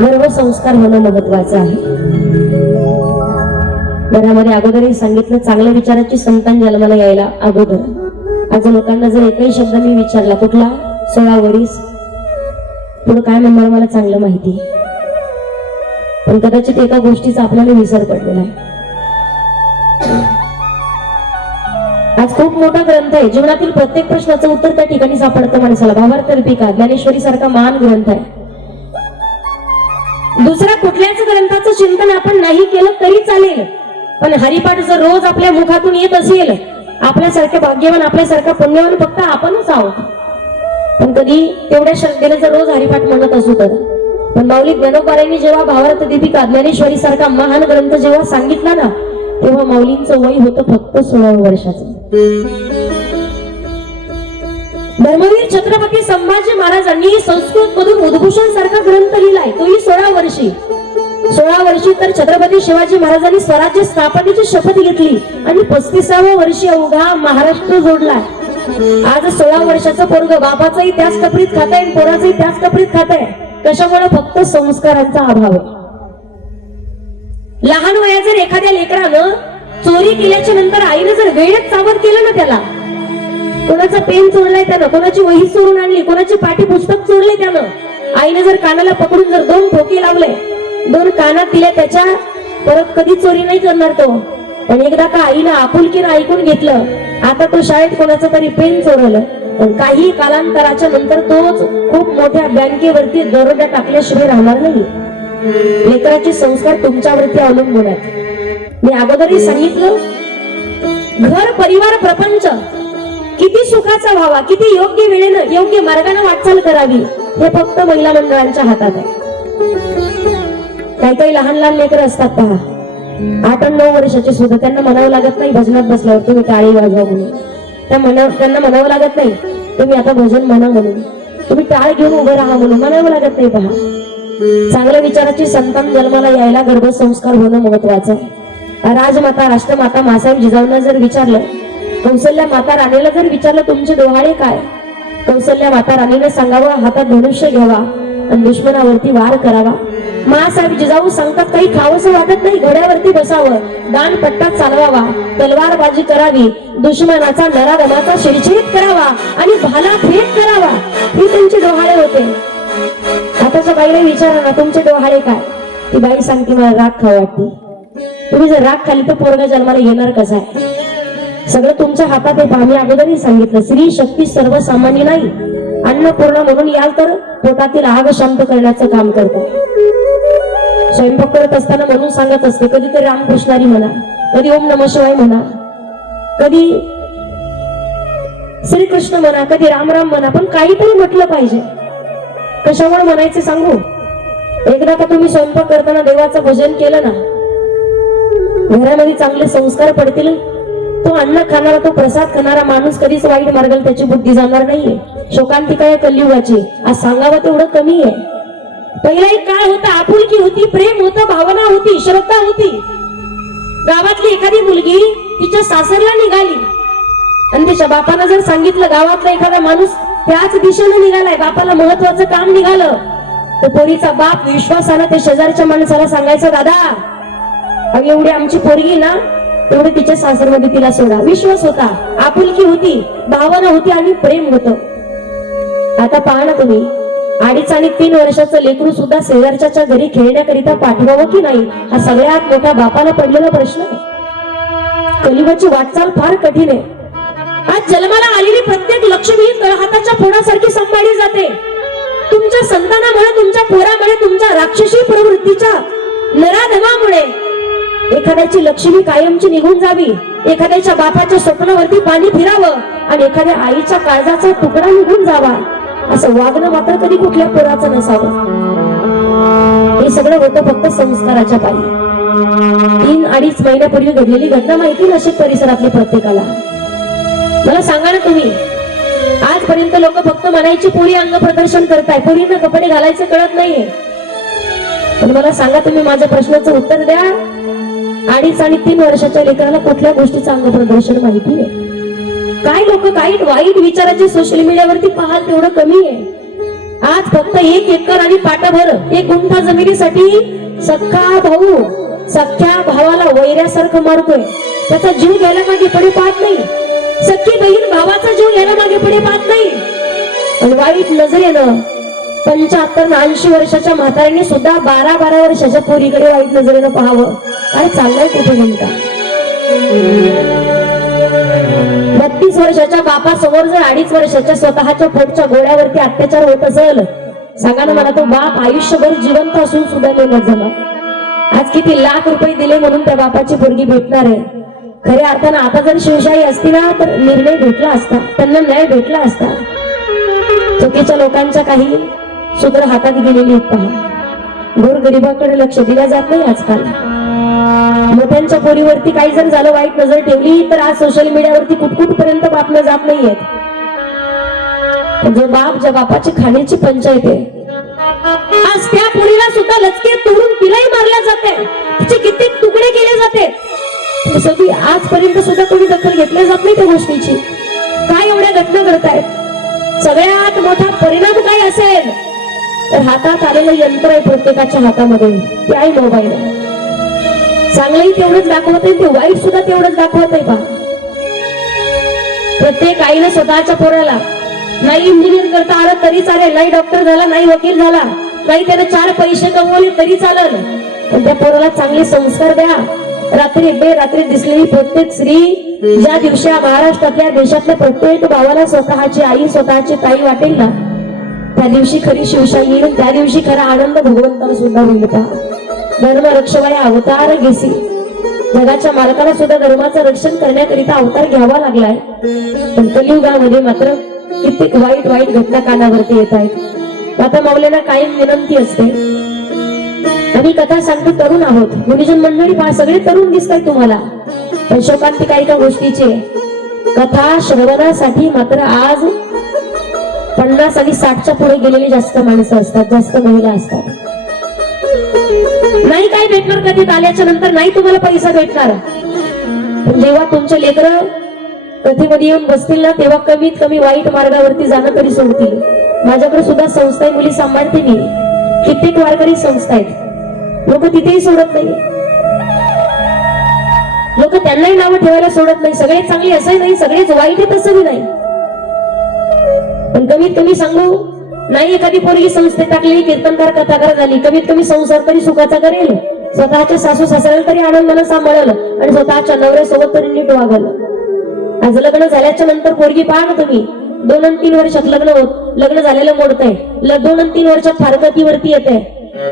गर्भसंस्कार होणं महत्वाचं आहे. घरामध्ये अगोदरही सांगितलं, चांगल्या विचाराची संतान जन्माला यायला अगोदर. आज लोकांना जर एकही शब्द मी विचारला, कुठला 16 वरीस, पुढे काय म्हणणार मला चांगलं माहिती, पण कदाचित एका गोष्टीचा आपल्याला विसर पडलेला आहे. आज खूप मोठा ग्रंथ आहे, जीवनातील प्रत्येक प्रश्नाचं उत्तर त्या ठिकाणी सापडतं माणसाला. भावार्थ अल्पिका ज्ञानेश्वरी सारखा महान ग्रंथ आहे. दुसऱ्या कुठल्याच ग्रंथाचं चिंतन आपण नाही केलं तरी चालेल, पण हरिपाठ जर रोज आपल्या मुखातून येत असेल, आपल्यासारखे भाग्यवान, आपल्यासारखा पुण्यवान फक्त आपणच आहोत. पण कधी तेवढ्या श्रद्धेने जर रोज हरिपाठ म्हणत असू तर. पण माऊली ज्ञानोबारायांनी जेव्हा भावार्थ दीपिका ज्ञानेश्वरी सारखा महान ग्रंथ जेव्हा सांगितला ना, तेव्हा माऊलींचं वय होतं फक्त 16 वर्षाचं. धर्मवीर छत्रपती संभाजी महाराजांनी संस्कृत मधून उद्भूषण सारखा ग्रंथ लिहिलाय, तोही 16 वर्षी. 16 वर्षी तर छत्रपती शिवाजी महाराजांनी स्वराज्य स्थापनेची शपथ घेतली आणि 35व्या वर्षी अवघा महाराष्ट्र जोडला. आज 16 वर्षाचं पोरग बापाचंही त्याच टपरीत खाताय, पोराचंही त्याच टपरीत खाताय. कशामुळे? फक्त संस्कारांचा अभाव. लहान वयात जर एखाद्या लेकरानं चोरी केल्याच्या नंतर आईने जर वेळेत सावध केलं ना त्याला, कोणाचा पेन चोरलाय त्यानं, कोणाची वही चोरून आणली, कोणाची पाठी पुस्तक चोरले त्यानं, आईने जर कानाला पकडून जर 2 ठोके लावले, 2 कानात दिल्या त्याच्या, परत कधी चोरी नाही करणार तो. पण एकदा का आईनं आपुलकीनं ऐकून घेतलं, आता तो शाळेत कोणाचं तरी पेन चोरलं, पण काही कालांतराच्या नंतर तोच खूप मोठ्या बँकेवरती दरोडा टाकल्याशिवाय राहणार नाही. लेकराचे संस्कार तुमच्यावरती अवलंबून आहेत. मी अगोदरही सांगितलं, घर, परिवार, प्रपंच किती सुखाचा व्हावा, किती योग्य वेळेनं योग्य मार्गाने वाटचाल करावी, हे फक्त महिला मंडळांच्या हातात आहे. काही काही लहान लहान लेकरं असतात पहा, 8 आणि 9 वर्षाचे सुद्धा, त्यांना म्हणावं लागत नाही भजनात बसल्यावर तुम्ही टाळी वाजवा म्हणून. त्यांना म्हणावं लागत नाही तुम्ही आता भजन म्हणा म्हणून, तुम्ही टाळ घेऊन उभं राहा म्हणून म्हणावं लागत नाही. पहा, चांगल्या विचाराची संतान जन्माला यायला गर्भसंस्कार होणं महत्वाचं आहे. राजमाता, राष्ट्रमाता मासाहेब जिजाऊंना जर विचारलं, कौसल्या माता राणीला जर विचारलं तुमचे डोहाळे काय, कौसल्या माता राणीने सांगावं हातात धनुष्य घ्यावा आणि दुश्मनावरती वार करावा. मासाहेब जिजाऊ सांगतात काही खावंसं वाटत नाही, घोड्यावरती बसावं, दानपट्टा चालवावा, तलवारबाजी करावी, दुश्मनाचा नराधमाचा शिरशिरीत करावा आणि भाला फेक करावा. ही त्यांचे डोहाळे होते. आताच्या बाईला विचारा ना तुमचे डोहाळे काय, ती बाई सांगते मला राग खाऊ वाटते. तुम्ही जर राग खाली तर पोरगा जन्माला येणार कसा आहे? सगळं तुमच्या हातात आहे. आम्ही अगोदरही सांगितलं, स्त्री शक्ती सर्वसामान्य नाही. अन्नपूर्णा म्हणून याल तर पोटातील आग शांत करण्याचं काम करतात. स्वयंपाक करत असताना म्हणून सांगत असते, कधीतरी रामकृष्णारी म्हणा, कधी ओम नमः शिवाय म्हणा, कधी श्रीकृष्ण म्हणा, कधी राम राम म्हणा, पण काहीतरी म्हटलं पाहिजे. कशामुळे म्हणायचे सांगू? एकदा का तुम्ही स्वयंपाक करताना देवाचं भजन केलं ना, घरामध्ये चांगले संस्कार पडतील. तो अन्न खाणारा, तो प्रसाद खाणारा माणूस कधीच वाईट मार्गाला त्याची बुद्धी जाणार नाहीये. शोकांतिका या कलियुगाची आज सांगावं तेवढं कमी आहे. पहिला एक काळ होता, आपुलकी होती, प्रेम होतं, भावना होती, श्रद्धा होती. गावातली एखादी मुलगी तिच्या सासरला निघाली आणि तिच्या बापानं जर सांगितलं, गावातला एखादा माणूस त्याच दिशेने निघालाय, बापाला महत्वाचं काम निघालं, तर पोरीचा बाप विश्वासानं त्या शेजारच्या माणसाला सांगायचं, दादा एवढी आमची पोरगी ना, तेवढे तिच्या सासरमध्ये तिला सोडा. विश्वास होता, आपुलकी होती, भावना होती आणि प्रेम होतं. आता पहा ना तुम्ही, 2.5 आणि 3 वर्षाचं लेकरू सुद्धा शेजारच्या घरी खेळण्याकरिता पाठवावं की नाही, हा सगळ्यात मोठा बापाला पडलेला प्रश्न आहे. कलियुगाची वाटचाल फार कठीण आहे. आज जन्माला आलेली प्रत्येक लक्ष्मी तळहाताच्या फोडासारखी सांभाळली जाते. तुमच्या संतानामुळे, तुमच्या पोरामुळे, तुमच्या राक्षसी प्रवृत्तीच्या नराधमामुळे एखाद्याची लक्ष्मी कायमची निघून जावी, एखाद्याच्या बापाच्या स्वप्नावरती पाणी फिरावं आणि एखाद्या आईच्या काळजाचा तुकडा निघून जावा, असं वागणं मात्र कधी कुठल्या पोराचं नसावं. हे सगळं होतं फक्त संस्काराच्या पायी. 3-2.5 महिन्यापूर्वी घडलेली घटना माहिती नाशिक परिसरातली प्रत्येकाला. मला सांगा ना तुम्ही, आजपर्यंत लोक फक्त म्हणायची पोरी अंग प्रदर्शन करताय, पोरींना कपडे घालायचं कळत नाहीये. पण मला सांगा तुम्ही, माझ्या प्रश्नाचं उत्तर द्या, 2.5 आणि 3 वर्षाच्या लेकराला कुठल्या गोष्टीचं अंग प्रदर्शन माहिती आहे? काय लोक काही वाईट विचाराचे सोशल मीडियावरती पाहाल तेवढं कमी आहे. आज फक्त 1 एकर आणि पाटाभर 1 गुंठा जमिनीसाठी सख्खा भाऊ सख्ख्या भावाला वैऱ्यासारखं मारतोय. त्याचा जीव घ्यायला मागे पुढे पाहत नाही. सख्खी बहीण भावाचा जीव घ्यायला मागे पुढे पाहत नाही. आणि वाईट नजरेनं 75-80 वर्षाच्या म्हाताऱ्यांनी सुद्धा 12-12 वर्षाच्या पोरीकडे वाईट नजरेनं पाहावं. काय चाललंय कुठे नेमका? 32 वर्षाच्या बापासमोर जर 2.5 वर्षाच्या स्वतःच्या पोटच्या गोळ्यावरती अत्याचार होत असेल, सांगा ना मला, तो बाप आयुष्यभर जिवंत असून सुद्धा मेहनत झाला. आज किती लाख रुपये दिले म्हणून त्या बापाची पोरगी भेटणार आहे. खऱ्या अर्थानं आता जर शिवशाही असती ना तर निर्णय भेटला असता, त्यांना न्याय भेटला असता. चुकीच्या लोकांच्या काही सूत्र हातात गेलेली आहेत पहा. गोरगरिबाकडे लक्ष दिलं जात नाही आजकाल. मोठ्यांच्या पोरीवरती काही जर झालं, वाईट नजर ठेवली तर आज सोशल मीडियावरती कुठकुठपर्यंत बातम्या जात नाहीयेत. जो बाप ज्या बापाची खाण्याची पंचायत आहे, आज त्या पोरीला सुद्धा लचके तोडून तिलाही मारल्या जाते, तिचे कित्येक तुकडे केले जाते. सगळी आजपर्यंत सुद्धा कोणी दखल घेतली जात नाही त्या गोष्टीची. काय एवढ्या घटना घडतायत? सगळ्यात मोठा परिणाम काय असेल तर हातात आलेलं यंत्र आहे प्रत्येकाच्या हातामध्ये, ते आहे मोबाईल. चांगलंही तेवढंच दाखवत आहे, ते वाईट सुद्धा तेवढंच दाखवत आहे. पहा, प्रत्येक आईनं स्वतःच्या पोराला नाही इंजिनियर करता आलं तरी चालेल, नाही डॉक्टर झाला, नाही वकील झाला, नाही त्याने 4 पैसे कमवले तरी चालेल, पण त्या पोराला चांगले संस्कार द्या. रात्री बेरात्री दिसलेली प्रत्येक स्त्री ज्या दिवशी महाराष्ट्रातल्या देशातल्या प्रत्येक भावाला स्वतःची आई स्वतःची ताई वाटेल ना, त्या दिवशी खरी शिवशाही येईल. त्या दिवशी खरा आनंद भगवंताला सुद्धा होईल. धर्म रक्षवाय अवतार घेसी. जगाच्या मालकाला सुद्धा धर्माचं रक्षण करण्याकरिता अवतार घ्यावा लागलाय. पण कलियुगामध्ये मात्र कित्येक वाईट वाईट घटना कानावरती येत आहेत. आता माऊलींना कायम विनंती असते, आम्ही कथा सांगतो, तरुण आहोत, गुणीजन मंडळी पहा, सगळे तरुण दिसतात तुम्हाला, पण शोकांतिका गोष्टीचे कथा श्रवणासाठी मात्र आज 50 आणि 60च्या पुढे गेलेली जास्त माणसं असतात, जास्त महिला असतात. नाही काय भेटणार कधीत आल्याच्या नंतर, नाही तुम्हाला पैसा भेटणार, पण जेव्हा तुमचे लेकरं कथेमध्ये येऊन बसतील ना, तेव्हा कमीत कमी वाईट मार्गावरती जाणं तरी सोडतील. माझ्याकडे सुद्धा संस्था आहे, मुली सांभाळते मी, कित्येक वारकरी संस्था आहेत. लोक तिथेही सोडत नाही, लोक त्यांनाही नावं ठेवायला सोडत नाही. सगळे चांगले असंही नाही, सगळेच वाईट आहेत असंही नाही, पण कमीत कमी सांगू, नाही एखादी पोरगी संस्थेत टाकलेली कीर्तनकार कथाकार झाली, कमीत कमी संसार तरी सुखाचा करेल, स्वतःच्या सासू सासऱ्याला तरी आनंदानं सांभाळलं आणि स्वतःच्या नवऱ्यासोबत तरी नीट वागलं. आज लग्न झाल्याच्या नंतर पोरगी पहा ना तुम्ही, 2 आणि 3 वर्षात लग्न झालेलं मोडतंय, 2 आणि 3 वर्षात फारकतीवरती येत आहे,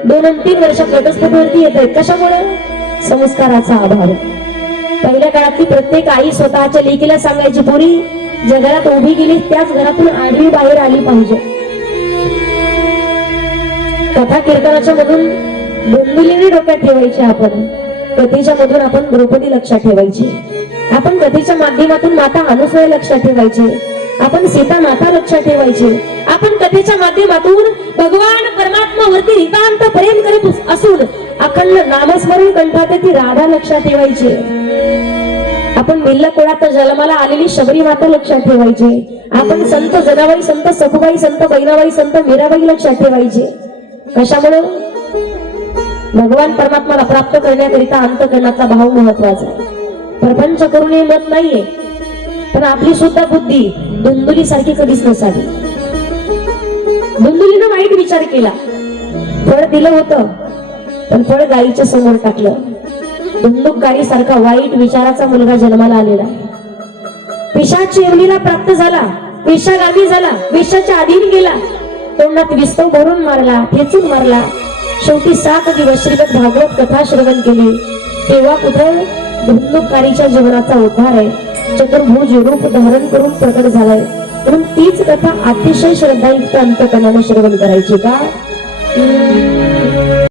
2 आणि 3 वर्षात घटस्फोटावरती येत आहेत. कशामुळे? संस्काराचा अभाव. पहिल्या काळातली प्रत्येक आई स्वतःच्या लेकीला सांगायची, पोरी ज्या घरात उभी गेली त्याच घरातून आडवी बाहेर आली पाहिजे. कथा कीर्तनाच्या मधून डोंबिवलीने डोक्यात ठेवायची, आपण कथेच्या मधून आपण द्रौपदी लक्षात ठेवायची, आपण कथेच्या माध्यमातून माता अनुसूया लक्षात ठेवायची, आपण सीता माता लक्षात ठेवायची, आपण कथेच्या माध्यमातून भगवान परमात्मा वरती नितांत प्रेम करत असून अखंड नामस्मरण कंठात ती राधा लक्षात ठेवायची, आपण मिल्ल कुळात जन्माला आलेली शबरी माता लक्षात ठेवायची, आपण संत जनाबाई, संत सखुबाई, संत बहिणाबाई, संत मीराबाई लक्षात ठेवायची. कशामुळे? भगवान परमात्माला प्राप्त करण्याकरिता अंतःकरणाचा भाव महत्वाचा आहे. प्रपंच करून हे मत नाहीये, पण आपली सुद्धा बुद्धी धुंदुली सारखी कधीच नसावी. धुंदुलीनं वाईट विचार केला, फळ दिलं होतं, पण फळ गायीच्या समोर टाकलं. धुंदुक गायी सारखा वाईट विचाराचा मुलगा जन्माला आलेला आहे. पिशाच येवलीला प्राप्त झाला, पेशागामी झाला, वेशाच्या अधीन गेला, तोंडात विस्तव भरून मारला, ठेचून मारला. शेवटी 7 दिवस श्रीमद भागवत कथा श्रवण केली, तेव्हा कुठं धुंदुककारीच्या जीवनाचा उद्धार आहे, चतुर्भुज रूप धारण करून प्रकट झालाय. म्हणून तीच कथा अतिशय श्रद्धायुक्त अंतकरणाने श्रवण करायची. का